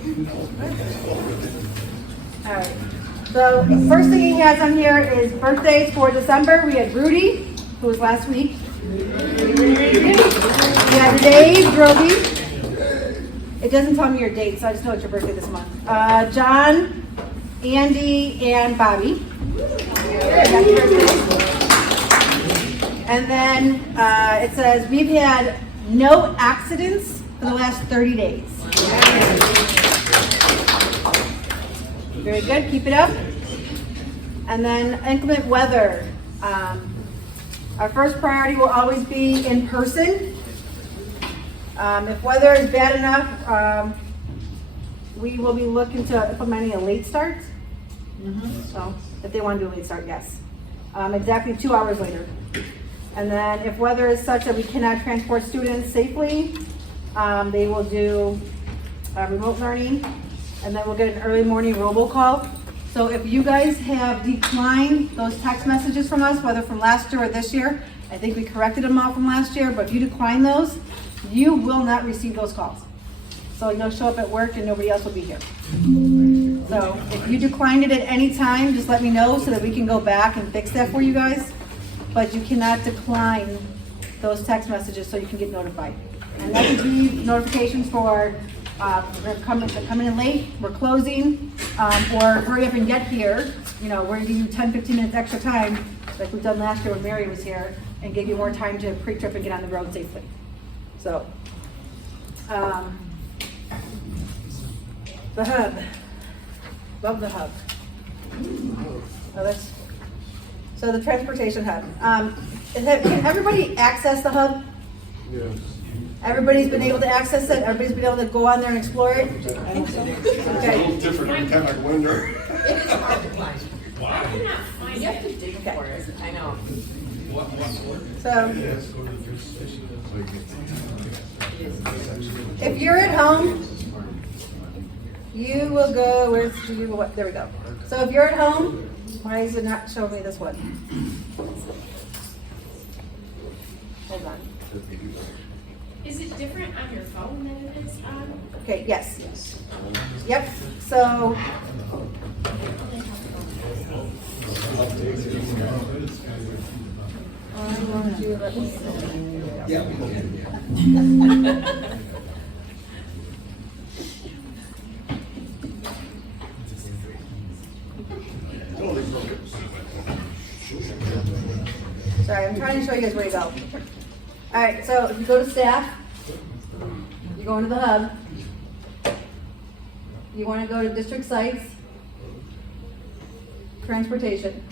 All right. So first thing he has on here is birthdays for December. We had Rudy, who was last week. We had Dave Droby. It doesn't tell me your date, so I just know it's your birthday this month. John, Andy, and Bobby. And then it says we've had no accidents for the last 30 days. Very good, keep it up. And then inclement weather. Our first priority will always be in person. If weather is bad enough, we will be looking to implementing a late start. So if they want to do a late start, yes. Exactly 2 hours later. And then if weather is such that we cannot transport students safely, they will do remote learning, and then we'll get an early morning robocall. So if you guys have declined those text messages from us, whether from last year or this year, I think we corrected them all from last year, but if you decline those, you will not receive those calls. So you'll show up at work and nobody else will be here. So if you declined it at any time, just let me know so that we can go back and fix that for you guys. But you cannot decline those text messages so you can get notified. And that could be notifications for they're coming in late, we're closing, or hurry up and get here. You know, we're giving you 10, 15 minutes extra time, like we've done last year when Mary was here, and give you more time to pre-trip and get on the road safely. So, the hub. Love the hub. So the transportation hub. Can everybody access the hub? Yes. Everybody's been able to access it? Everybody's been able to go on there and explore it? It's a Okay. little different, kind of like winter. You have to dig for it, I know. So, if you're at home, you will go, there we go. So if you're at home, why is it not showing me this one? Hold on. Is it different on your phone than it is on? Okay, yes. Yep, so. Yeah, we can. Sorry, I'm trying to show you guys where to go. All right, so if you go to staff, you go into the hub. You want to go to district sites, transportation.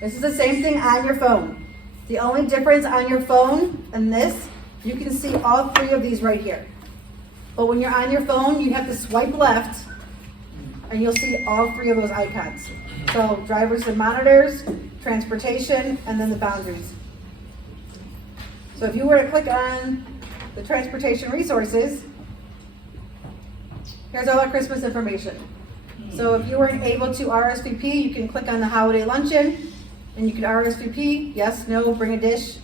This is the same thing on your phone. The only difference on your phone and this, you can see all three of these right here. But when you're on your phone, you have to swipe left and you'll see all three of those icons. So drivers and monitors, transportation, and then the boundaries. So if you were to click on the transportation resources, here's all our Christmas information. So if you weren't able to RSVP, you can click on the holiday luncheon and you can RSVP, yes, no, bring a dish.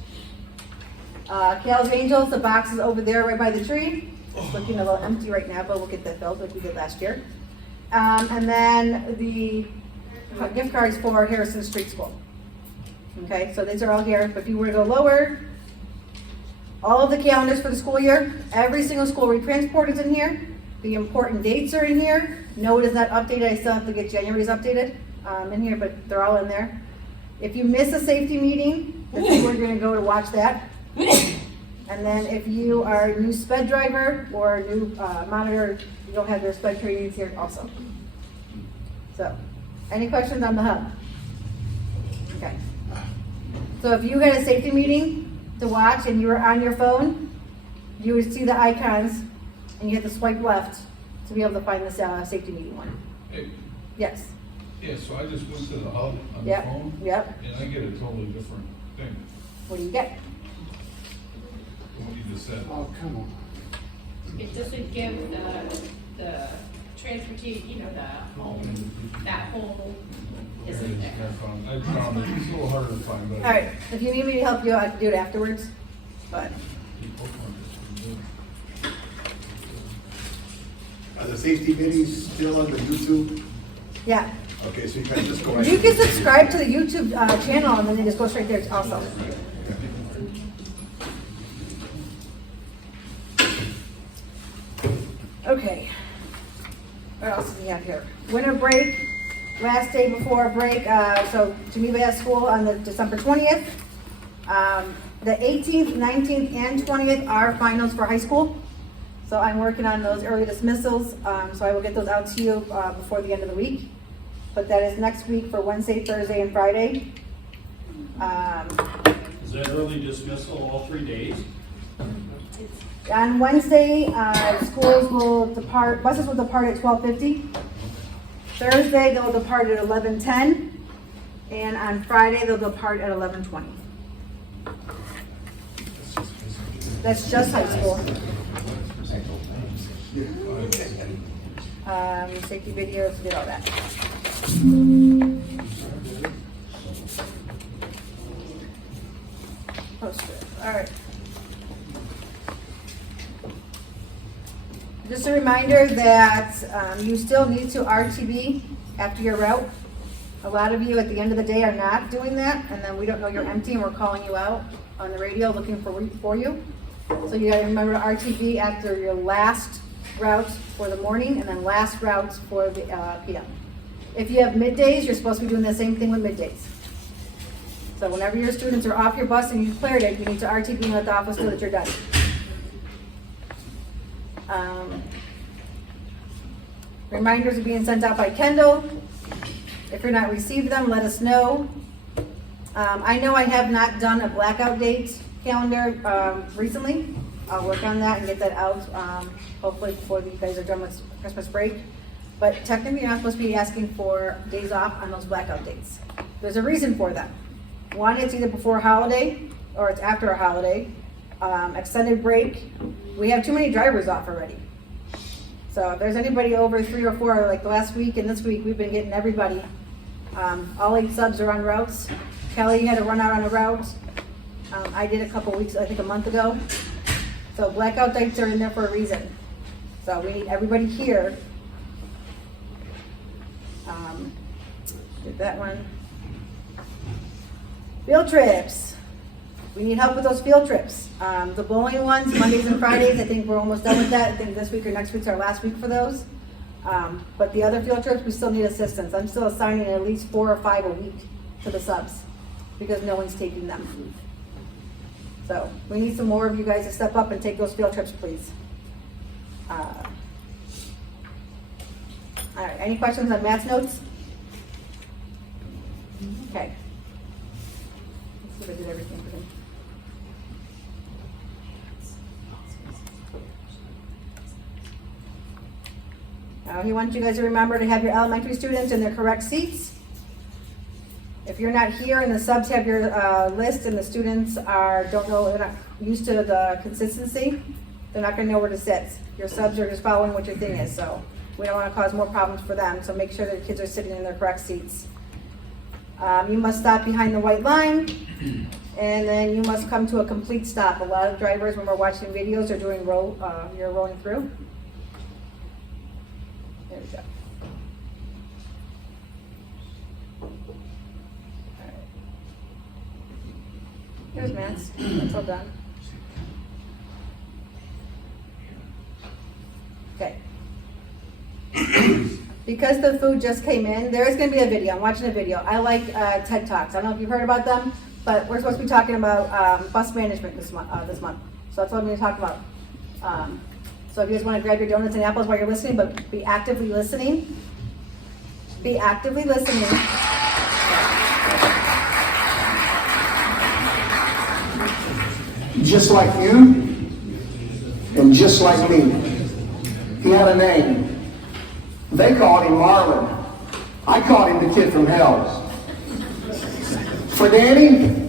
Cal's Angels, the box is over there right by the tree. It's looking a little empty right now, but we'll get that filled like we did last year. And then the gift cards for Harrison Street School. Okay, so these are all here. But if you were to go lower, all of the calendars for the school year, every single school retransport is in here. The important dates are in here. No, it is not updated. I still have to get January's updated in here, but they're all in there. If you miss a safety meeting, this is where you're going to go to watch that. And then if you are a new sped driver or a new monitor, you don't have their sped trainings here also. So, any questions on the hub? Okay. So if you had a safety meeting to watch and you were on your phone, you would see the icons and you have to swipe left to be able to find this safety meeting one. Hey, Yes. yeah, so I just went to the hub on the Yep. phone. Yep. And I get a totally different thing, What do you get? what you just said. Oh, come on. It doesn't give the transportation, you know, that whole isn't there. I found it, it's a little harder to find, but. All right. If you need me to help you, I can do it afterwards. But Are the safety videos still on the YouTube? Yeah. Okay, so you can just go right. You can subscribe to the YouTube channel and then you just go straight there also. Okay. What else do we have here? Winter break, last day before break, so Geneva has school on the December 20th. The 18th, 19th, and 20th are finals for high school. So I'm working on those early dismissals, so I will get those out to you before the end of the week. But that is next week for Wednesday, Thursday, and Friday. Is that early dismissal all 3 days? On Wednesday, schools will depart, buses will depart at 12:50. Thursday, they'll depart at 11:10. And on Friday, they'll depart at 11:20. That's just high school. Safety videos, did all that. Poster, all right. Just a reminder that you still need to RTB after your route. A lot of you at the end of the day are not doing that, and then we don't know you're empty and we're calling you out on the radio looking for you. So you gotta remember to RTB after your last route for the morning and then last route for the PM. If you have middays, you're supposed to be doing the same thing with middays. So whenever your students are off your bus and you've cleared it, you need to RTB and let the office know that you're done. Reminders are being sent out by Kendall. If you're not received them, let us know. I know I have not done a blackout date calendar recently. I'll work on that and get that out hopefully before you guys are done with Christmas break. But technically, you're not supposed to be asking for days off on those blackout dates. There's a reason for that. One, it's either before a holiday or it's after a holiday. Extended break. We have too many drivers off already. So if there's anybody over 3 or 4, like last week and this week, we've been getting everybody. All 8 subs are on routes. Kelly had to run out on a route. I did a couple weeks, I think a month ago. So blackout dates are in there for a reason. So we need everybody here. Did that one. Field trips. We need help with those field trips. The bowling ones, Mondays and Fridays, I think we're almost done with that. I think this week or next week's our last week for those. But the other field trips, we still need assistance. I'm still assigning at least 4 or 5 a week to the subs because no one's taking them. So we need some more of you guys to step up and take those field trips, please. All right, any questions on Matt's notes? Okay. Let's see if I did everything for him. Now he wants you guys to remember to have your elementary students in their correct seats. If you're not here and the subs have your list and the students don't know, they're not used to the consistency, they're not gonna know where to sit. Your subs are just following what your thing is, so we don't wanna cause more problems for them, so make sure that your kids are sitting in their correct seats. You must stop behind the white line, and then you must come to a complete stop. A lot of drivers, when we're watching videos, are doing you're rolling through. There we go. All right. Here's Matt's. That's all done. Okay. Because the food just came in, there is going to be a video. I'm watching a video. I like TED Talks. I don't know if you've heard about them, but we're supposed to be talking about bus management this month. So that's what I'm going to talk about. So if you guys want to grab your donuts and apples while you're listening, but be actively listening. Be actively listening. Just like you, and just like me. He had a name. They called him Marlon. I called him the kid from hell. For Danny,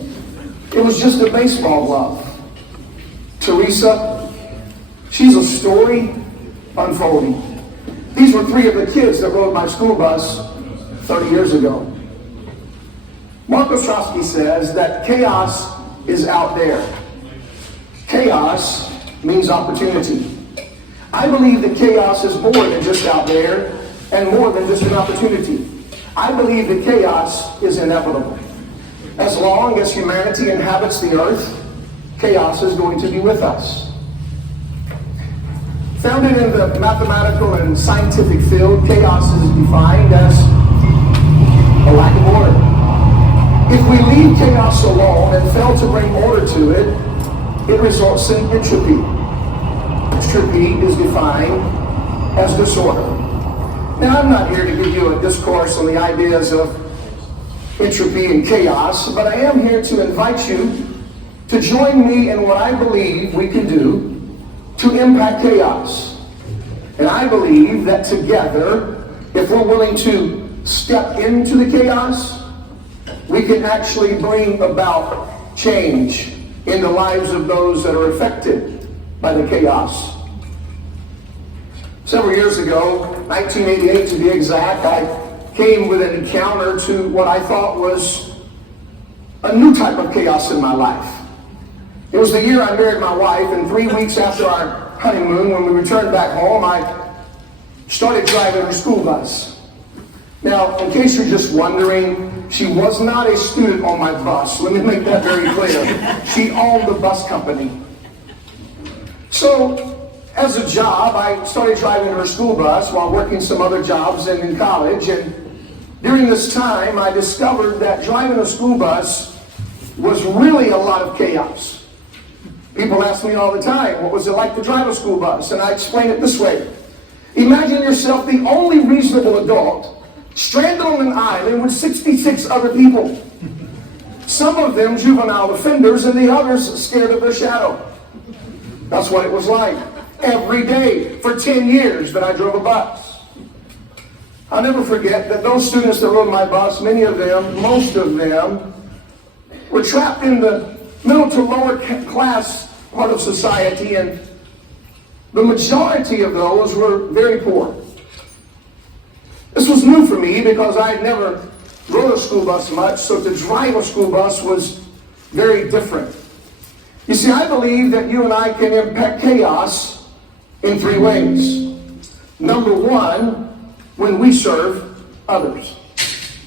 it was just a baseball glove. Teresa, she's a story unfolding. These were 3 of the kids that rode my school bus 30 years ago. Mark Ostrowski says that chaos is out there. Chaos means opportunity. I believe that chaos is more than just out there and more than just an opportunity. I believe that chaos is inevitable. As long as humanity inhabits the earth, chaos is going to be with us. Founded in the mathematical and scientific field, chaos is defined as a lack of order. If we leave chaos alone and fail to bring order to it, it results in entropy. Entropy is defined as disorder. Now, I'm not here to give you a discourse on the ideas of entropy and chaos, but I am here to invite you to join me in what I believe we can do to impact chaos. And I believe that together, if we're willing to step into the chaos, we can actually bring about change in the lives of those that are affected by the chaos. Several years ago, 1988 to be exact, I came with an encounter to what I thought was a new type of chaos in my life. It was the year I married my wife, and 3 weeks after our honeymoon, when we returned back home, I started driving her school bus. Now, in case you're just wondering, she was not a student on my bus. Let me make that very clear. She owned the bus company. So, as a job, I started driving her school bus while working some other jobs and in college. And during this time, I discovered that driving a school bus was really a lot of chaos. People ask me all the time, what was it like to drive a school bus? And I explain it this way. Imagine yourself the only reasonable adult stranded on an island with 66 other people. Some of them juvenile offenders and the others scared of their shadow. That's what it was like. Every day for 10 years that I drove a bus. I'll never forget that those students that rode my bus, many of them, most of them, were trapped in the middle to lower class part of society, and the majority of those were very poor. This was new for me because I had never rode a school bus much, so to drive a school bus was very different. You see, I believe that you and I can impact chaos in 3 ways. Number one, when we serve others.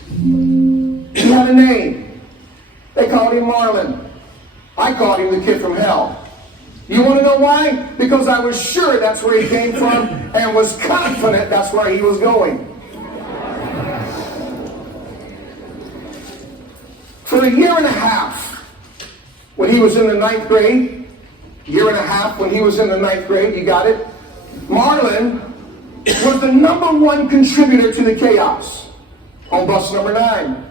He had a name. They called him Marlin. I called him the kid from hell. You want to know why? Because I was sure that's where he came from and was confident that's where he was going. For a year and a half, when he was in the 9th grade, year and a half when he was in the 9th grade, you got it? Marlin was the #1 contributor to the chaos on bus number 9.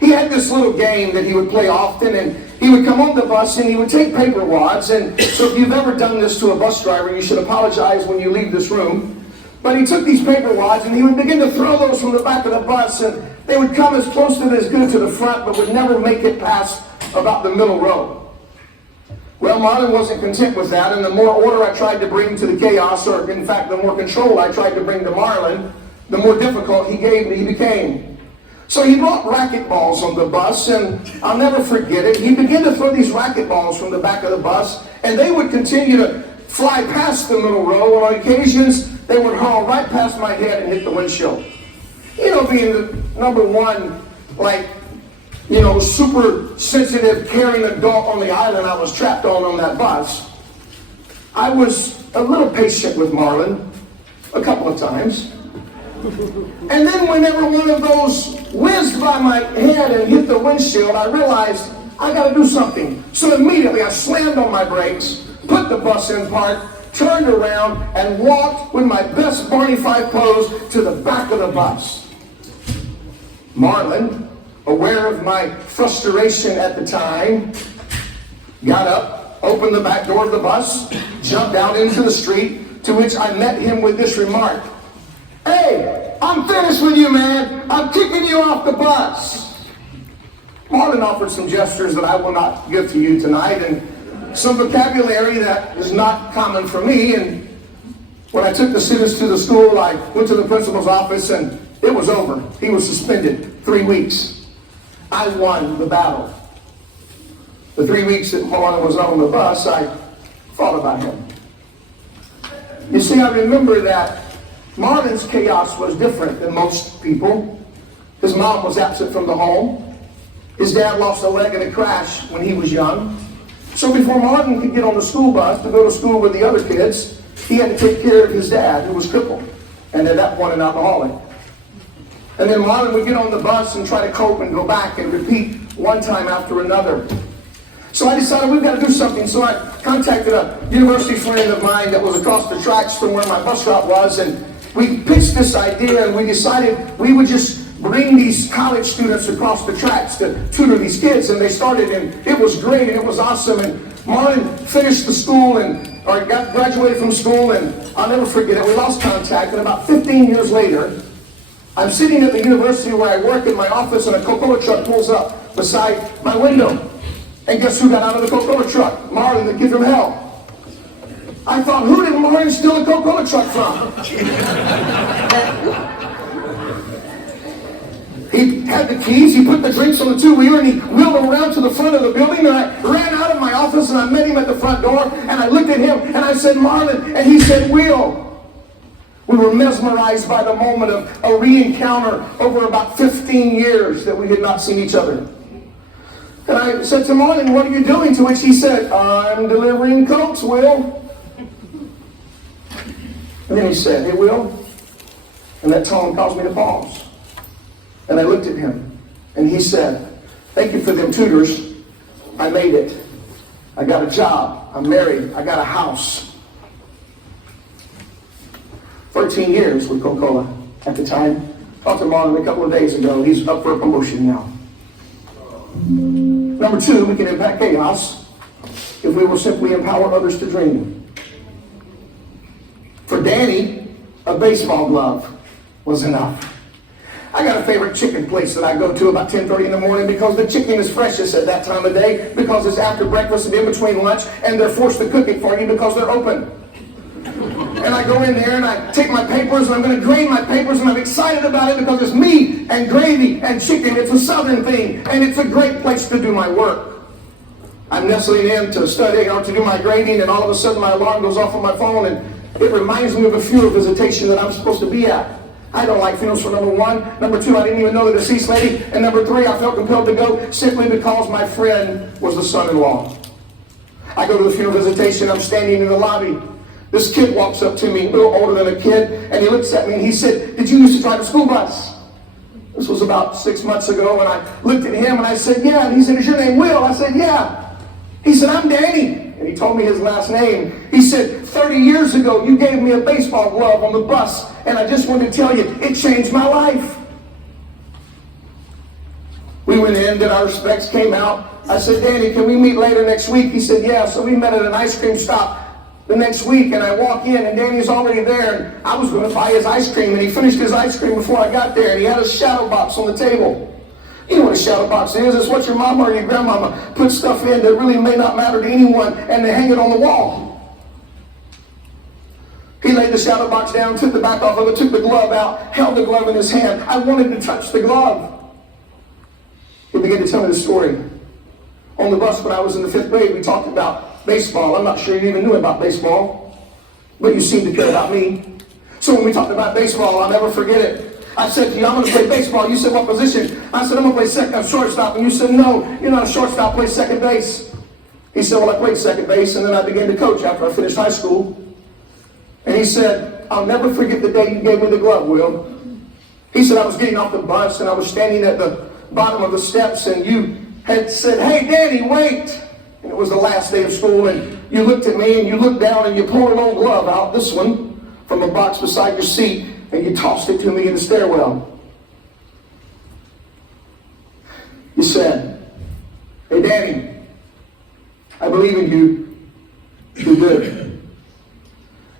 He had this little game that he would play often, and he would come on the bus and he would take paper wads. And so if you've ever done this to a bus driver, you should apologize when you leave this room. But he took these paper wads and he would begin to throw those from the back of the bus, and they would come as close to as good to the front, but would never make it past about the middle row. Well, Marlin wasn't content with that, and the more order I tried to bring to the chaos, or in fact, the more control I tried to bring to Marlin, the more difficult he became. So he brought racquetballs on the bus, and I'll never forget it. He began to throw these racquetballs from the back of the bus, and they would continue to fly past the middle row, and on occasions, they would hurl right past my head and hit the windshield. You know, being the #1, super sensitive, caring adult on the island I was trapped on that bus, I was a little patient with Marlin a couple of times. And then whenever one of those whizzed by my head and hit the windshield, I realized I got to do something. So immediately I slammed on my brakes, put the bus in park, turned around, and walked with my best Barney Fife pose to the back of the bus. Marlin, aware of my frustration at the time, got up, opened the back door of the bus, jumped out into the street, to which I met him with this remark. "Hey, I'm finished with you, man. I'm kicking you off the bus." Marlin offered some gestures that I will not give to you tonight, and some vocabulary that is not common for me. And when I took the students to the school, I went to the principal's office, and it was over. He was suspended 3 weeks. I won the battle. The 3 weeks that Marlin was on the bus, I thought about him. You see, I remember that Marlon's chaos was different than most people. His mom was absent from the home. His dad lost a leg in a crash when he was young. So before Marlon could get on the school bus to go to school with the other kids, he had to take care of his dad, who was crippled, and at that point an alcoholic. And then Marlon would get on the bus and try to cope and go back and repeat one time after another. So I decided we've got to do something. So I contacted a university friend of mine that was across the tracks from where my bus route was, and we pitched this idea, and we decided we would just bring these college students across the tracks to tutor these kids. And they started, and it was great, and it was awesome. And Marlon finished the school or graduated from school, and I'll never forget it. We lost contact, and about 15 years later, I'm sitting at the university where I work in my office, and a Coca-Cola truck pulls up beside my window. And guess who got out of the Coca-Cola truck? Marlon, the kid from hell. I thought, who did Marlon steal a Coca-Cola truck from? He had the keys, he put the drinks on the two-wheeler, and he wheeled them around to the front of the building, and I ran out of my office, and I met him at the front door, and I looked at him, and I said, Marlon, and he said, Will. We were mesmerized by the moment of a re-encounter over about 15 years that we had not seen each other. And I said to Marlon, what are you doing? To which he said, I'm delivering Cokes, Will. And then he said, hey, Will. And that tone caused me to pause. And I looked at him. And he said, thank you for them tutors. I made it. I got a job. I'm married. I got a house. 13 years with Coca-Cola at the time. Talked to Marlon a couple of days ago. He's up for a promotion now. Number two, we can impact chaos if we will simply empower others to dream. For Danny, a baseball glove was enough. I got a favorite chicken place that I go to about 10:30 in the morning because the chicken is freshest at that time of day, because it's after breakfast and in between lunch, and they're forced to cook it for you because they're open. And I go in there and I take my papers and I'm going to grade my papers, and I'm excited about it because it's meat and gravy and chicken. It's a southern thing, and it's a great place to do my work. I'm nestling in to study or to do my grading, and all of a sudden my alarm goes off on my phone, and it reminds me of a funeral visitation that I'm supposed to be at. I don't like funerals for number one. Number two, I didn't even know the deceased lady. And number three, I felt compelled to go simply because my friend was the son-in-law. I go to the funeral visitation. I'm standing in the lobby. This kid walks up to me, a little older than a kid, and he looks at me and he said, did you used to drive a school bus? This was about 6 months ago, and I looked at him and I said, yeah. And he said, is your name Will? I said, yeah. He said, I'm Danny. And he told me his last name. He said, 30 years ago, you gave me a baseball glove on the bus, and I just wanted to tell you, it changed my life. We went in, did our respects, came out. I said, Danny, can we meet later next week? He said, yeah. So we met at an ice cream stop the next week, and I walk in, and Danny's already there, and I was going to buy his ice cream, and he finished his ice cream before I got there, and he had a shadow box on the table. You know what a shadow box is? It's what your mama or your grandmama put stuff in that really may not matter to anyone, and they hang it on the wall. He laid the shadow box down, took the back off of it, took the glove out, held the glove in his hand. I wanted to touch the glove. He began to tell me the story. On the bus when I was in the 5th grade, we talked about baseball. I'm not sure you even knew about baseball, but you seem to care about me. So when we talked about baseball, I'll never forget it. I said to you, I'm going to play baseball. You said, what position? I said, I'm going to play shortstop. And you said, no, you're not a shortstop, play second base. He said, well, I played second base, and then I began to coach after I finished high school. And he said, I'll never forget the day you gave me the glove, Will. He said, I was getting off the bus, and I was standing at the bottom of the steps, and you had said, hey, Danny, wait. And it was the last day of school, and you looked at me, and you looked down, and you pulled an old glove out, this one, from a box beside your seat, and you tossed it to me in the stairwell. You said, hey, Danny, I believe in you. You're good.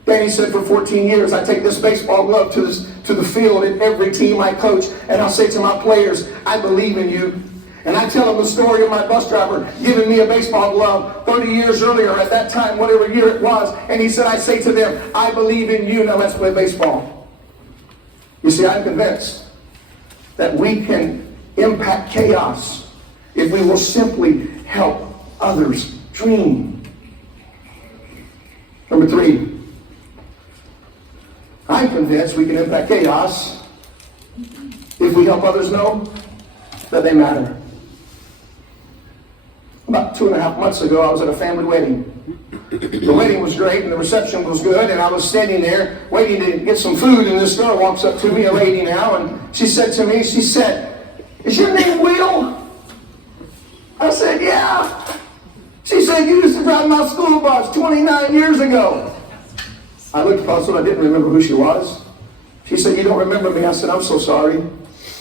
Danny said, for 14 years, I take this baseball glove to the field at every team I coach, and I'll say to my players, I believe in you. And I tell them the story of my bus driver giving me a baseball glove 30 years earlier, at that time, whatever year it was, and he said, I say to them, I believe in you, now let's play baseball. You see, I'm convinced that we can impact chaos if we will simply help others dream. Number three, I'm convinced we can impact chaos if we help others know that they matter. About 2.5 months ago, I was at a family wedding. The wedding was great and the reception was good, and I was standing there waiting to get some food, and this girl walks up to me, a lady now, and she said to me, she said, "Is your name Will?" I said, "Yeah." She said, "You used to drive my school bus 29 years ago." I looked puzzled. I didn't remember who she was. She said, "You don't remember me?" I said, "I'm so sorry."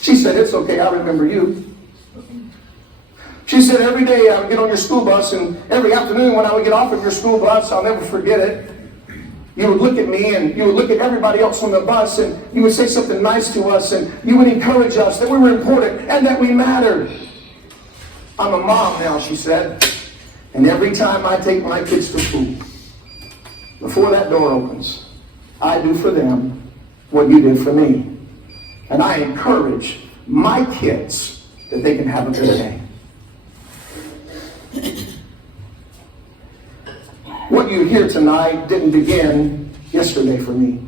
She said, "It's okay, I remember you." She said, "Every day I would get on your school bus, and every afternoon when I would get off of your school bus, I'll never forget it. You would look at me and you would look at everybody else on the bus, and you would say something nice to us, and you would encourage us that we were important and that we mattered. I'm a mom now," she said, "and every time I take my kids to school, before that door opens, I do for them what you did for me. And I encourage my kids that they can have a good day." What you hear tonight didn't begin yesterday for me.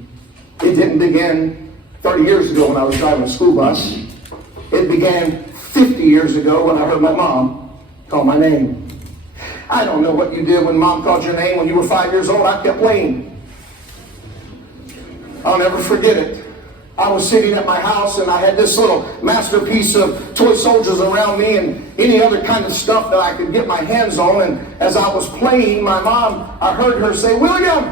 It didn't begin 30 years ago when I was driving a school bus. It began 50 years ago when I heard my mom call my name. I don't know what you did when mom called your name when you were 5 years old. I kept waiting. I'll never forget it. I was sitting at my house and I had this little masterpiece of toy soldiers around me and any other kind of stuff that I could get my hands on. And as I was playing, my mom, I heard her say, "William!"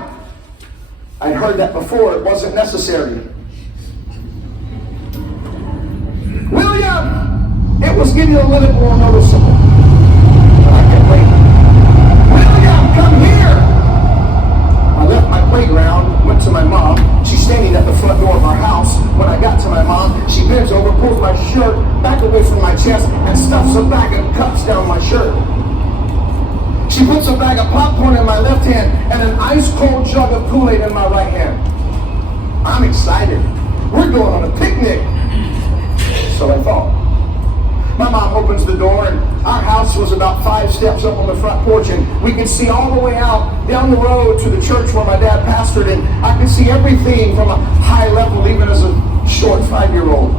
I'd heard that before. It wasn't necessary. "William!" It was getting a little more noticeable. But I kept waiting. "William, come here!" I left my playground, went to my mom. She's standing at the front door of our house. When I got to my mom, she bends over, pulls my shirt back away from my chest, and stuffs a bag of cups down my shirt. She puts a bag of popcorn in my left hand and an ice-cold jug of Kool-Aid in my right hand. I'm excited. We're going on a picnic. So I thought. My mom opens the door, and our house was about 5 steps up on the front porch, and we could see all the way out down the road to the church where my dad pastored, and I could see everything from a high level, even as a short 5-year-old.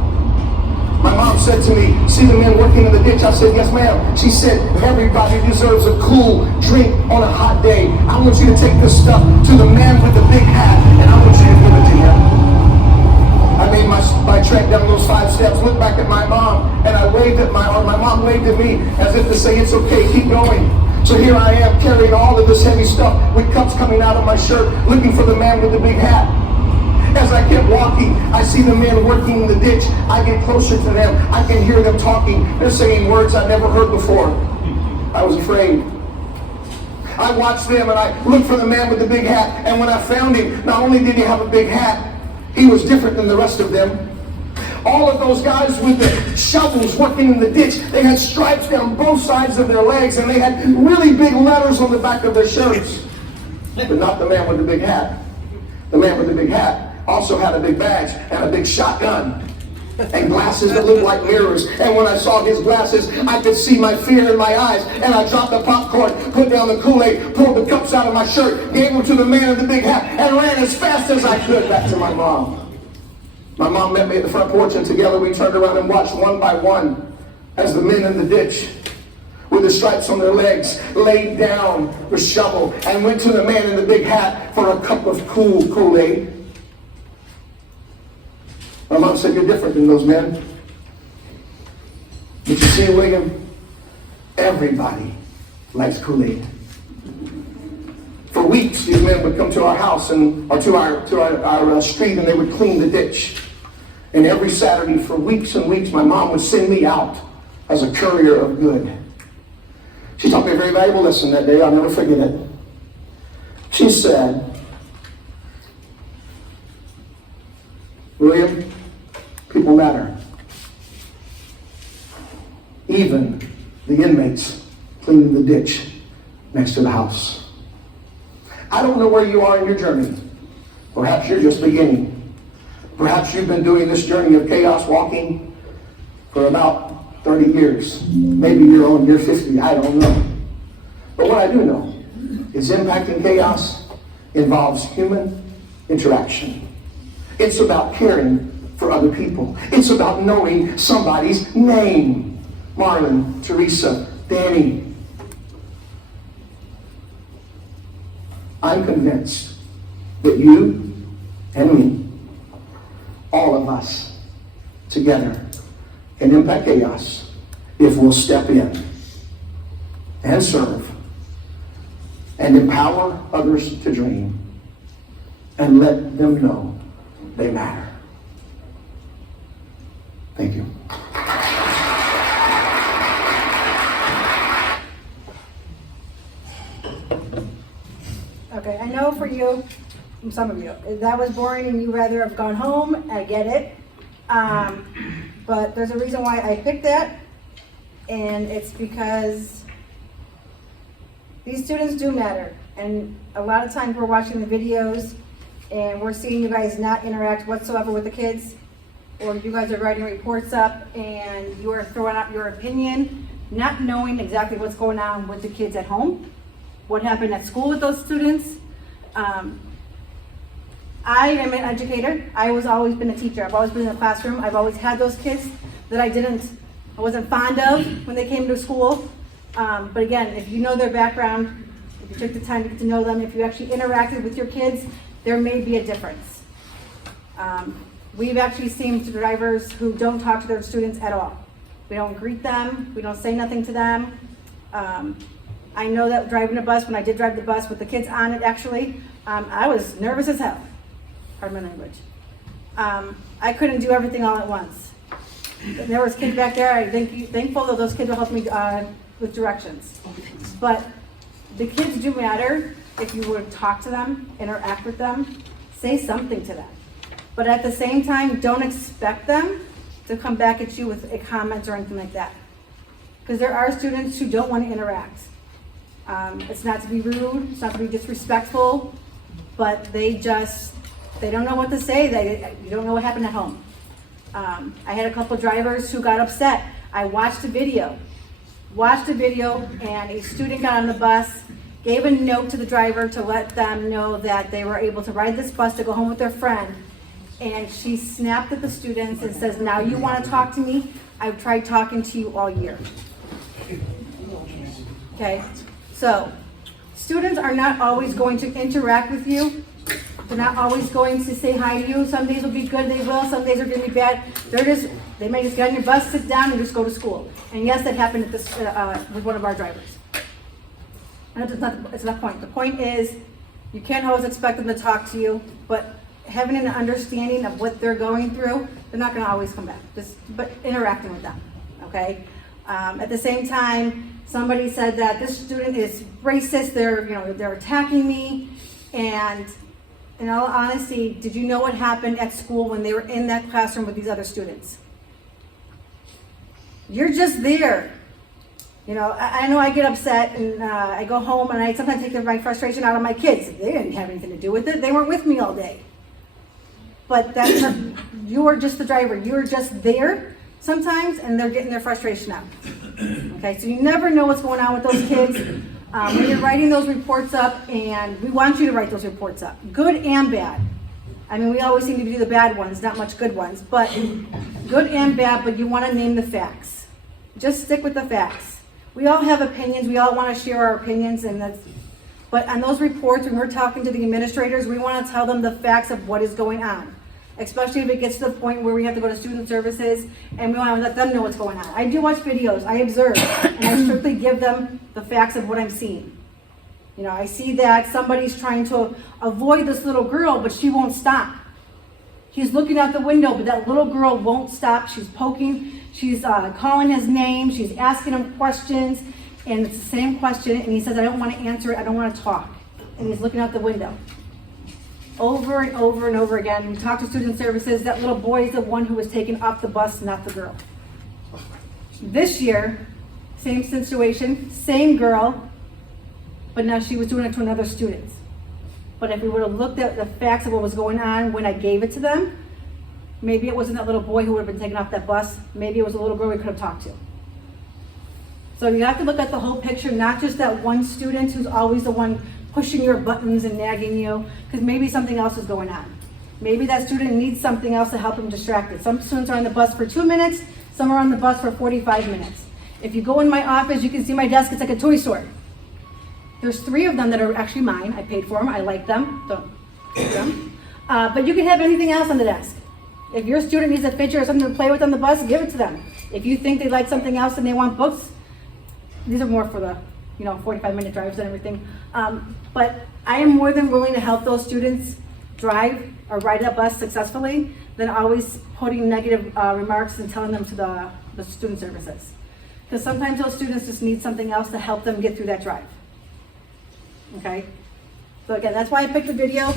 My mom said to me, "See the men working in the ditch?" I said, "Yes, ma'am." She said, "Everybody deserves a cool drink on a hot day. I want you to take this stuff to the man with the big hat, and I want you to give it to him." I made my trek down those 5 steps, looked back at my mom, and I waved at my mom waved at me as if to say, "It's okay, keep going." So here I am carrying all of this heavy stuff with cups coming out of my shirt, looking for the man with the big hat. As I kept walking, I see the men working in the ditch. I get closer to them. I can hear them talking. They're saying words I never heard before. I was afraid. I watched them and I looked for the man with the big hat. And when I found him, not only did he have a big hat, he was different than the rest of them. All of those guys with the shovels working in the ditch, they had stripes down both sides of their legs, and they had really big letters on the back of their shirts. But not the man with the big hat. The man with the big hat also had a big badge and a big shotgun and glasses that looked like mirrors. And when I saw his glasses, I could see my fear in my eyes. And I dropped the popcorn, put down the Kool-Aid, pulled the cups out of my shirt, gave them to the man in the big hat, and ran as fast as I could back to my mom. My mom met me at the front porch, and together we turned around and watched one by one as the men in the ditch with the stripes on their legs laid down the shovel and went to the man in the big hat for a cup of cool Kool-Aid. My mom said, "You're different than those men." But you see, William, everybody likes Kool-Aid. For weeks, these men would come to our house or to our street, and they would clean the ditch. And every Saturday for weeks and weeks, my mom would send me out as a courier of good. She taught me a very valuable lesson that day. I'll never forget it. She said, "William, people matter. Even the inmates cleaning the ditch next to the house." I don't know where you are in your journey. Perhaps you're just beginning. Perhaps you've been doing this journey of chaos walking for about 30 years. Maybe you're on year 50. I don't know. But what I do know is impacting chaos involves human interaction. It's about caring for other people. It's about knowing somebody's name. Marlon, Teresa, Danny. I'm convinced that you and me, all of us together, can impact chaos if we'll step in and serve and empower others to dream and let them know they matter. Thank you. Okay, I know for you, some of you, that was boring and you rather have gone home, I get it. But there's a reason why I picked that, and it's because these students do matter. And a lot of times we're watching the videos and we're seeing you guys not interact whatsoever with the kids, or you guys are writing reports up and you are throwing out your opinion, not knowing exactly what's going on with the kids at home, what happened at school with those students. I am an educator. I was always been a teacher. I've always been in the classroom. I've always had those kids that I wasn't fond of when they came to school. But again, if you know their background, if you took the time to get to know them, if you actually interacted with your kids, there may be a difference. We've actually seen drivers who don't talk to their students at all. We don't greet them. We don't say nothing to them. I know that driving a bus, when I did drive the bus with the kids on it actually, I was nervous as hell. Pardon my language. I couldn't do everything all at once. There was kids back there, I'm thankful that those kids will help me with directions. But the kids do matter if you would talk to them, interact with them, say something to them. But at the same time, don't expect them to come back at you with a comment or anything like that. Because there are students who don't want to interact. It's not to be rude, it's not to be disrespectful, but they don't know what to say. You don't know what happened at home. I had a couple drivers who got upset. I watched a video, and a student got on the bus, gave a note to the driver to let them know that they were able to ride this bus to go home with their friend. And she snapped at the students and says, "Now you want to talk to me? I've tried talking to you all year." Okay, so students are not always going to interact with you. They're not always going to say hi to you. Some days will be good, they will. Some days are going to be bad. They may just get on your bus, sit down, and just go to school. And yes, that happened at this with one of our drivers. And it's not the point. The point is, you can't always expect them to talk to you, but having an understanding of what they're going through, they're not going to always come back. But interacting with them, okay? At the same time, somebody said that this student is racist. They're attacking me, and in all honesty, did you know what happened at school when they were in that classroom with these other students? You're just there. I know I get upset and I go home and I sometimes take my frustration out on my kids. They didn't have anything to do with it. They weren't with me all day. But you are just the driver. You're just there sometimes, and they're getting their frustration out. Okay, so you never know what's going on with those kids. When you're writing those reports up, and we want you to write those reports up, good and bad. I mean, we always seem to do the bad ones, not much good ones, but good and bad, but you want to name the facts. Just stick with the facts. We all have opinions, we all want to share our opinions, but on those reports, when we're talking to the administrators, we want to tell them the facts of what is going on. Especially if it gets to the point where we have to go to student services and we want to let them know what's going on. I do watch videos, I observe, and I strictly give them the facts of what I'm seeing. I see that somebody's trying to avoid this little girl, but she won't stop. He's looking out the window, but that little girl won't stop. She's poking, she's calling his name, she's asking him questions, and it's the same question, and he says, "I don't want to answer it, I don't want to talk." And he's looking out the window. Over and over and over again. We talk to student services, that little boy is the one who was taken off the bus, not the girl. This year, same situation, same girl, but now she was doing it to another student. But if we would have looked at the facts of what was going on when I gave it to them, maybe it wasn't that little boy who would have been taken off that bus, maybe it was a little girl we could have talked to. So you have to look at the whole picture, not just that one student who's always the one pushing your buttons and nagging you, because maybe something else is going on. Maybe that student needs something else to help them distracted. Some students are on the bus for 2 minutes, some are on the bus for 45 minutes. If you go in my office, you can see my desk, it's like a toy store. There's 3 of them that are actually mine. I paid for them, I like them, don't take them. But you can have anything else on the desk. If your student needs a picture or something to play with on the bus, give it to them. If you think they like something else and they want books, these are more for the 45-minute drives and everything. But I am more than willing to help those students drive or ride a bus successfully than always putting negative remarks and telling them to the student services. Because sometimes those students just need something else to help them get through that drive. Okay? So again, that's why I picked the video.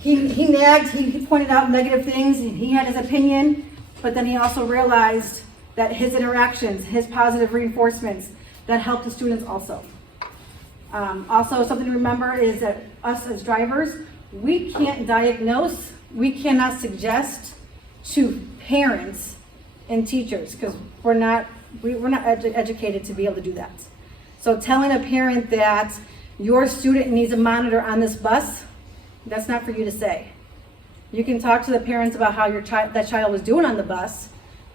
He nagged, he pointed out negative things, and he had his opinion, but then he also realized that his interactions, his positive reinforcements, that helped the students also. Also, something to remember is that us as drivers, we can't diagnose, we cannot suggest to parents and teachers, because we're not educated to be able to do that. So telling a parent that your student needs a monitor on this bus, that's not for you to say. You can talk to the parents about how that child was doing on the bus,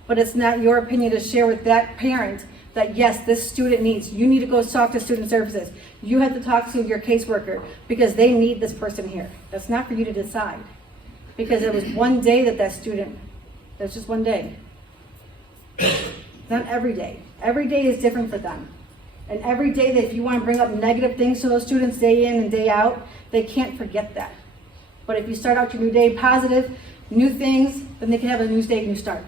but it's not your opinion to share with that parent that yes, this student needs, you need to go talk to student services. You have to talk to your caseworker because they need this person here. That's not for you to decide. Because it was one day that student, that's just one day. Not every day. Every day is different for them. And every day that if you want to bring up negative things to those students day in and day out, they can't forget that. But if you start out your new day positive, new things, then they can have a new day, new start.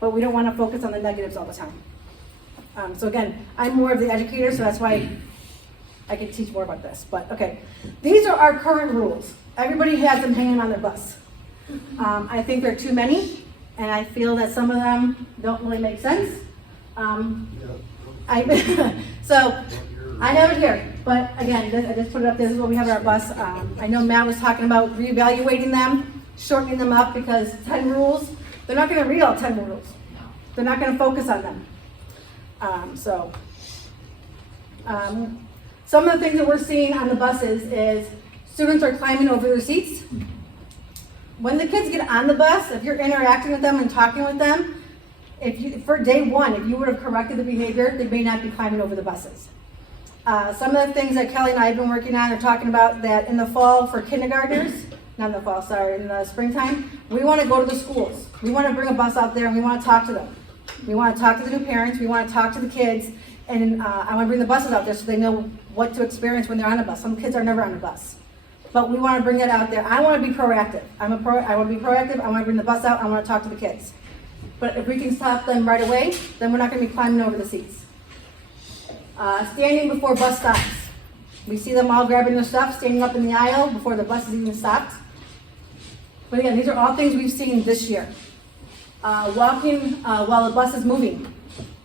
But we don't want to focus on the negatives all the time. So again, I'm more of the educator, so that's why I can teach more about this. But okay, these are our current rules. Everybody has them hanging on their bus. I think there are too many, and I feel that some of them don't really make sense. So I have it here, but again, I just put it up. This is what we have on our bus. I know Matt was talking about reevaluating them, shortening them up because 10 rules, they're not going to read all 10 rules. They're not going to focus on them. Some of the things that we're seeing on the buses is students are climbing over their seats. When the kids get on the bus, if you're interacting with them and talking with them, for day 1, if you would have corrected the behavior, they may not be climbing over the buses. Some of the things that Kelly and I have been working on are talking about that in the fall for kindergartners, not in the fall, sorry, in the springtime, we want to go to the schools. We want to bring a bus out there and we want to talk to them. We want to talk to the new parents, we want to talk to the kids, and I want to bring the buses out there so they know what to experience when they're on a bus. Some kids are never on a bus. But we want to bring it out there. I want to be proactive. I want to be proactive, I want to bring the bus out, I want to talk to the kids. But if we can stop them right away, then we're not going to be climbing over the seats. Standing before bus stops. We see them all grabbing their stuff, standing up in the aisle before the bus is even stopped. But again, these are all things we've seen this year. Walking while the bus is moving.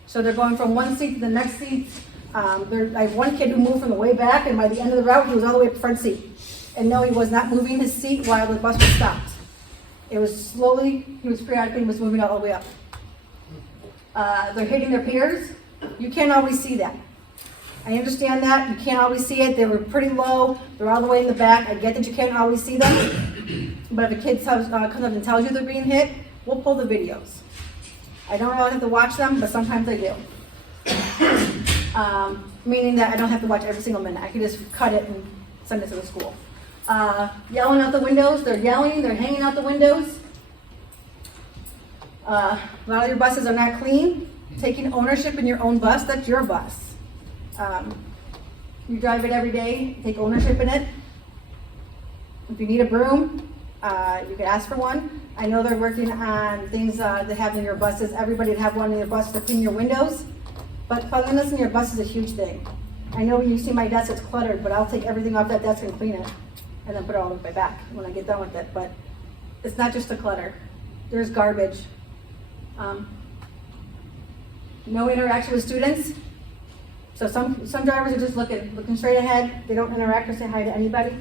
So they're going from one seat to the next seat. I have one kid who moved from the way back, and by the end of the route, he was all the way up the front seat. And no, he was not moving his seat while the bus was stopped. It was slowly, he was periodically was moving all the way up. They're hitting their peers. You can't always see that. I understand that. You can't always see it. They were pretty low. They're all the way in the back. I get that you can't always see them. But if a kid comes up and tells you they're being hit, we'll pull the videos. I don't really have to watch them, but sometimes I do. Meaning that I don't have to watch every single minute. I can just cut it and send it to the school. Yelling out the windows. They're yelling. They're hanging out the windows. A lot of your buses are not clean. Taking ownership in your own bus, that's your bus. You drive it every day, take ownership in it. If you need a broom, you can ask for one. I know they're working on things they have in your buses. Everybody would have one in your bus to clean your windows. But cleanliness in your bus is a huge thing. I know when you see my desk, it's cluttered, but I'll take everything off that desk and clean it. And then put it all in my back when I get done with it. But it's not just the clutter. There's garbage. No interaction with students. So some drivers are just looking straight ahead. They don't interact or say hi to anybody.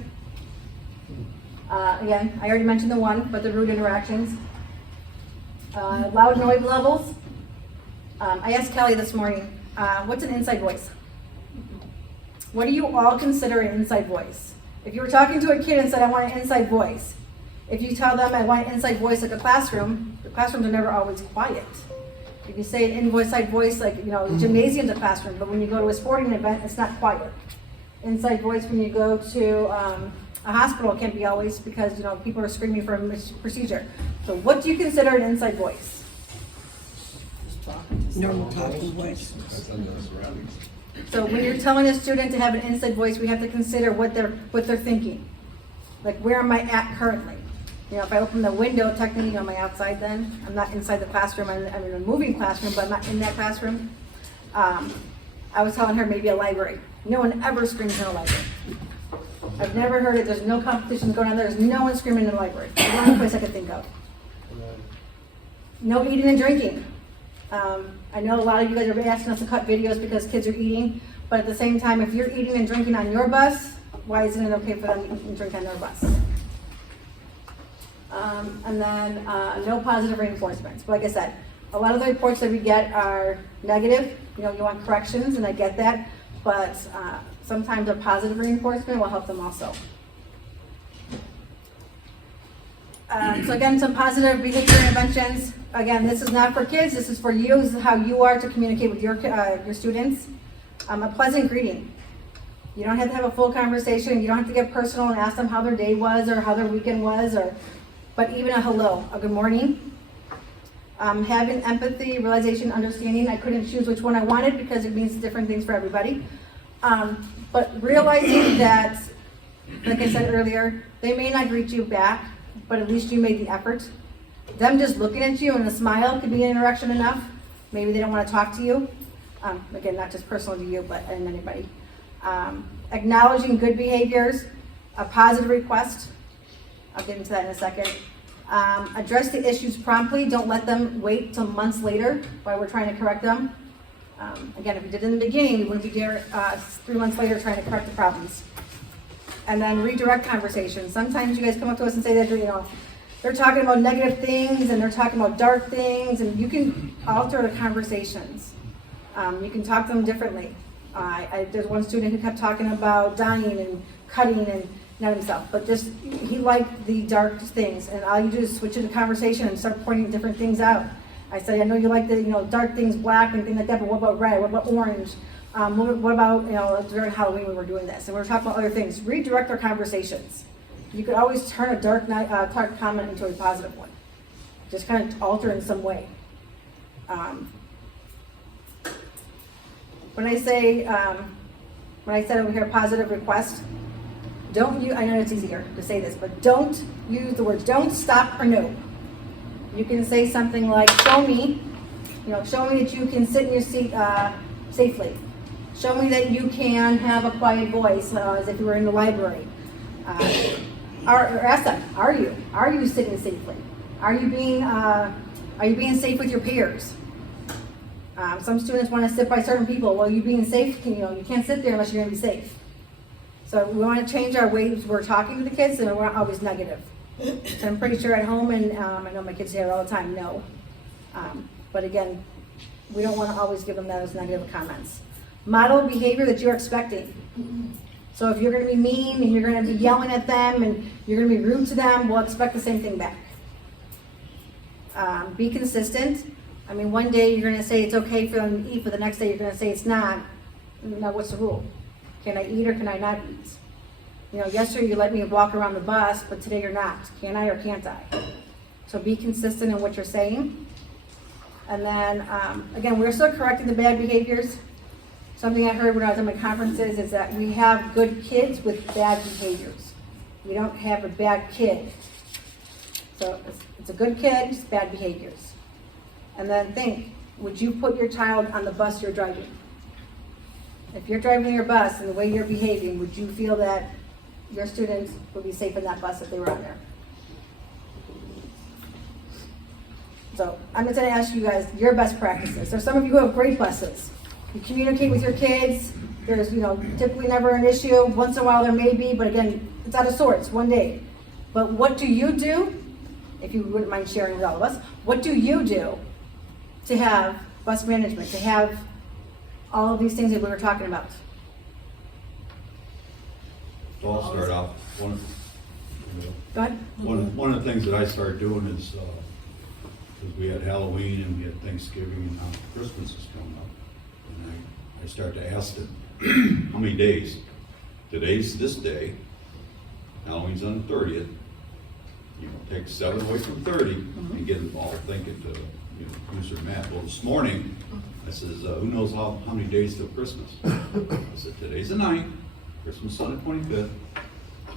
Again, I already mentioned the one, but the rude interactions. Loud noise levels. I asked Kelly this morning, what's an inside voice? What do you all consider an inside voice? If you were talking to a kid and said, I want an inside voice, If you tell them I want inside voice like a classroom, the classrooms are never always quiet. If you say an inside voice like, you know, gymnasium's a classroom, but when you go to a sporting event, it's not quiet. Inside voice when you go to a hospital can't be always because, you know, people are screaming for a procedure. So what do you consider an inside voice? Normal talking voice. So when you're telling a student to have an inside voice, we have to consider what they're thinking. Like, where am I at currently? You know, if I open the window, technically, am I outside then? I'm not inside the classroom, I'm in a moving classroom, but I'm not in that classroom. I was telling her maybe a library. No one ever screams in a library. I've never heard it, there's no competitions going on there, there's no one screaming in a library. The only place I could think of. No eating and drinking. I know a lot of you guys are asking us to cut videos because kids are eating, but at the same time, if you're eating and drinking on your bus, why isn't it okay for them to eat and drink on their bus? And then no positive reinforcements. But like I said, a lot of the reports that we get are negative. You know, you want corrections, and I get that, but sometimes a positive reinforcement will help them also. So again, some positive behavior interventions. Again, this is not for kids, this is for you. This is how you are to communicate with your students. A pleasant greeting. You don't have to have a full conversation. You don't have to get personal and ask them how their day was or how their weekend was, but even a hello, a good morning. Having empathy, realization, understanding. I couldn't choose which one I wanted because it means different things for everybody. But realizing that, like I said earlier, they may not greet you back, but at least you made the effort. Them just looking at you and a smile could be an interaction enough. Maybe they don't want to talk to you. Again, not just personal to you, but and anybody. Acknowledging good behaviors, a positive request. I'll get into that in a second. Address the issues promptly. Don't let them wait till months later while we're trying to correct them. Again, if we did it in the beginning, we wouldn't be there 3 months later trying to correct the problems. And then redirect conversations. Sometimes you guys come up to us and say that, you know, they're talking about negative things and they're talking about dark things, and you can alter the conversations. You can talk to them differently. There's one student who kept talking about dying and cutting and not himself, but just he liked the dark things, and all you do is switch in the conversation and start pointing different things out. I said, I know you like the, you know, dark things, black and things like that, but what about red? What about orange? What about, you know, during Halloween when we're doing this, and we're talking about other things. Redirect our conversations. You could always turn a dark comment into a positive one. Just kind of alter in some way. When I said over here positive request, I know it's easier to say this, but don't use the words don't, stop, or no. You can say something like, show me that you can sit in your seat safely. Show me that you can have a quiet voice as if you were in the library. Or ask them, are you sitting safely? Are you being safe with your peers? Some students want to sit by certain people. Well, you being safe, you can't sit there unless you're going to be safe. So we want to change our ways we're talking to the kids, and we're not always negative. So I'm pretty sure at home, and I know my kids hear it all the time, no. But again, we don't want to always give them those negative comments. Model behavior that you're expecting. So if you're going to be mean and you're going to be yelling at them and you're going to be rude to them, we'll expect the same thing back. Be consistent. I mean, one day you're going to say it's okay for them to eat, but the next day you're going to say it's not. Now, what's the rule? Can I eat or can I not eat? Yesterday you let me walk around the bus, but today you're not. Can I or can't I? So be consistent in what you're saying. And then, again, we're still correcting the bad behaviors. Something I heard when I was at my conferences is that we have good kids with bad behaviors. We don't have a bad kid. So it's a good kid, just bad behaviors. And then think, would you put your child on the bus you're driving? If you're driving your bus and the way you're behaving, would you feel that your students would be safe in that bus if they were on there? So I'm going to ask you guys your best practices. There's some of you who have great buses. You communicate with your kids. There's, typically never an issue. Once in a while there may be, but again, it's out of sorts one day. But what do you do, if you wouldn't mind sharing with all of us, what do you do to have bus management, to have all of these things that we were talking about? Well, I'll start off. Go ahead. One of the things that I started doing is, because we had Halloween and we had Thanksgiving and now Christmas is coming up. And I start to ask them, how many days? Today's this day, Halloween's on the 30th. You know, take 7 away from 30 and get them all thinking to, you know, use their math. Well, this morning, I says, who knows how many days till Christmas? I said, today's the 9th, Christmas on the 25th.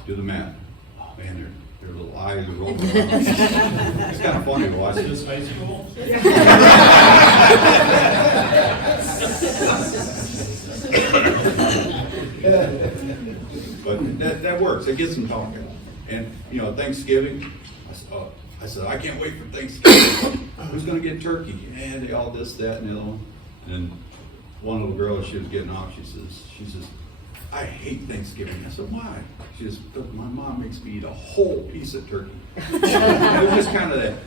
Do the math. Oh man, their little eyes are rolling around. It's kind of funny to watch Is this. this high school? But that works, it gets them talking. And, you know, Thanksgiving, I said, I can't wait for Thanksgiving. Who's gonna get turkey? And they all this, that, and the other one. And one little girl, as she was getting off, she says, I hate Thanksgiving. I said, why? She says, because my mom makes me eat a whole piece of turkey. It was just kind of that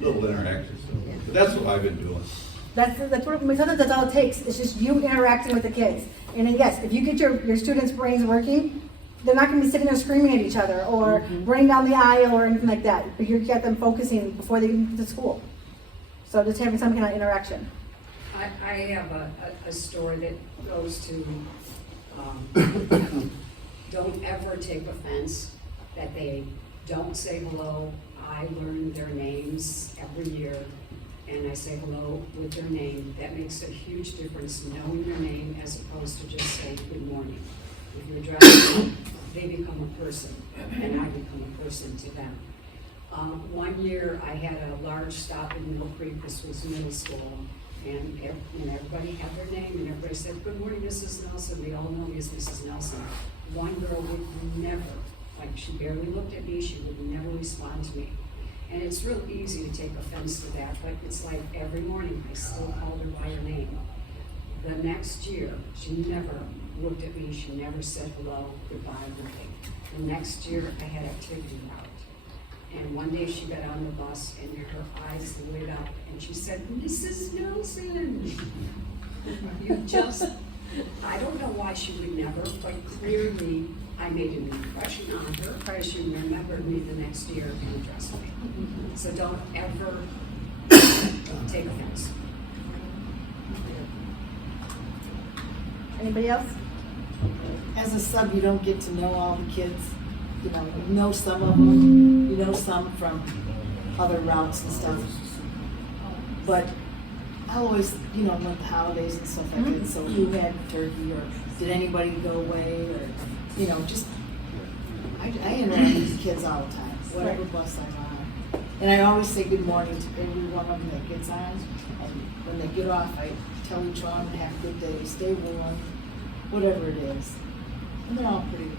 little interaction. But that's what I've been doing. That's what, sometimes that's all it takes, it's just you interacting with the kids. And then yes, if you get your students' brains working, they're not gonna be sitting there screaming at each other or running down the aisle or anything like that. But you get them focusing before they get to school. So just having some kind of interaction. I have a story that goes to, don't ever take offense that they don't say hello. I learn their names every year, and I say hello with their name. That makes a huge difference, knowing their name as opposed to just saying good morning. If you address them, they become a person, and I become a person to them. One year, I had a large stop in Middle Creek. This was middle school, and everybody had their name, and everybody said, good morning, Mrs. Nelson. We all know me as Mrs. Nelson. One girl would never, like she barely looked at me, she would never respond to me. And it's real easy to take offense to that, but it's like every morning I still called her by her name. The next year, she never looked at me, she never said hello, goodbye, nothing. The next year, I had activity route. And one day she got on the bus and her eyes lit up and she said, Mrs. Nelson, you just, I don't know why she would never, but clearly I made an impression on her because she remembered me the next year and addressed me. So don't ever take offense. Anybody else? As a sub, you don't get to know all the kids. You know some of them, you know some from other routes and stuff. But I always, with the holidays and stuff like that, so who had turkey, or did anybody go away, or, just, I interact with these kids all the time, whatever bus I'm on. And I always say good morning to every one of them that gets on, and when they get off, I tell each one, have a good day, stay warm, whatever it is. And they're all pretty good.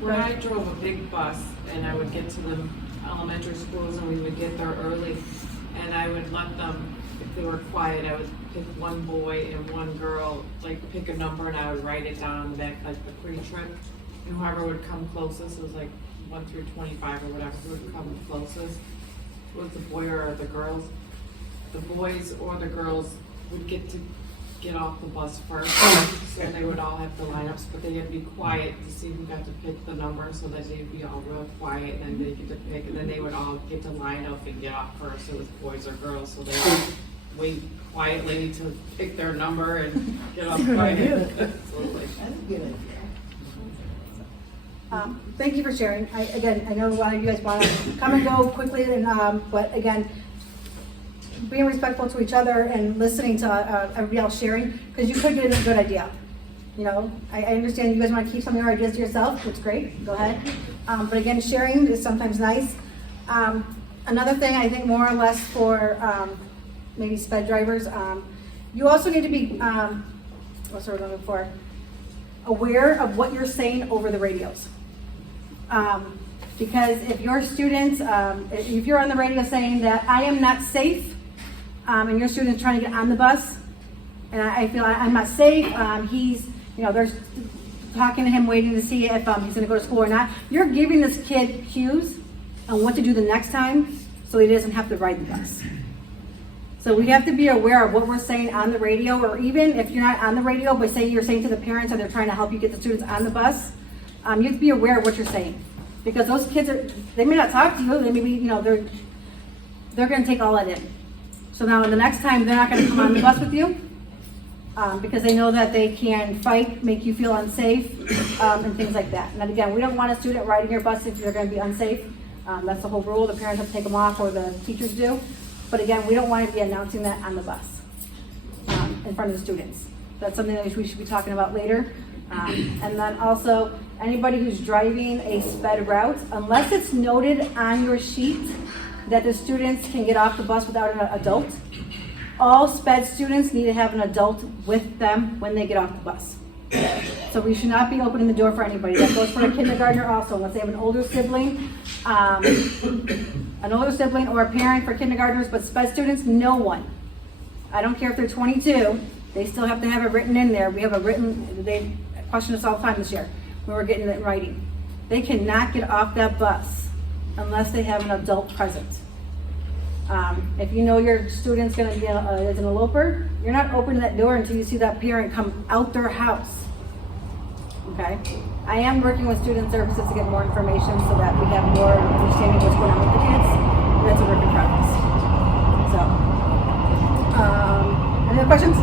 When I drove a big bus and I would get to the elementary schools and we would get there early, and I would let them, if they were quiet, I would pick one boy and one girl, like pick a number, and I would write it down on the back, like the pre-trip. And whoever would come closest, it was like 1 through 25 or whatever, who would come closest was the boy or the girls. The boys or the girls would get off the bus first, so they would all have the lineups, but they had to be quiet to see who got to pick the number, so that they'd be all real quiet, and then they get to pick, and then they would all get to line up and get off first. It was boys or girls, so they would wait quietly to pick their number and get off quiet. Absolutely. That's a good idea. Thank you for sharing. I know a lot of you guys want to come and go quickly, but again, being respectful to each other and listening to everybody else sharing, because you could get a good idea. I understand you guys want to keep some of your ideas to yourself, it's great, go ahead. But again, sharing is sometimes nice. Another thing, I think more or less for maybe sped drivers, you also need to be, what's the word I'm looking for? Aware of what you're saying over the radios. Because if your students, if you're on the radio saying that I am not safe, and your student is trying to get on the bus, and I feel I'm not safe, he's, they're talking to him, waiting to see if he's gonna go to school or not. You're giving this kid cues on what to do the next time, so he doesn't have to ride the bus. So we have to be aware of what we're saying on the radio, or even if you're not on the radio, but say you're saying to the parents and they're trying to help you get the students on the bus, you have to be aware of what you're saying. Because those kids they may not talk to you, they may be, they're gonna take all that in. So now the next time, they're not gonna come on the bus with you, because they know that they can fight, make you feel unsafe, and things like that. And again, we don't want a student riding your bus if you're gonna be unsafe. That's the whole rule, the parents have to take them off, or the teachers do. But again, we don't want to be announcing that on the bus, in front of the students. That's something that we should be talking about later. And then also, anybody who's driving a sped route, unless it's noted on your sheet that the students can get off the bus without an adult, all sped students need to have an adult with them when they get off the bus. So we should not be opening the door for anybody. That goes for a kindergartner also, unless they have an older sibling or a parent for kindergartners, but sped students, no one. I don't care if they're 22, they still have to have it written in there. We have they question us all the time this year when we're getting it in writing. They cannot get off that bus unless they have an adult present. If you know your student's gonna be is an eloper, you're not opening that door until you see that parent come out their house. Okay? I am working with student services to get more information so that we have more understanding of what's going on with the kids. And that's a work in progress. So, any other questions?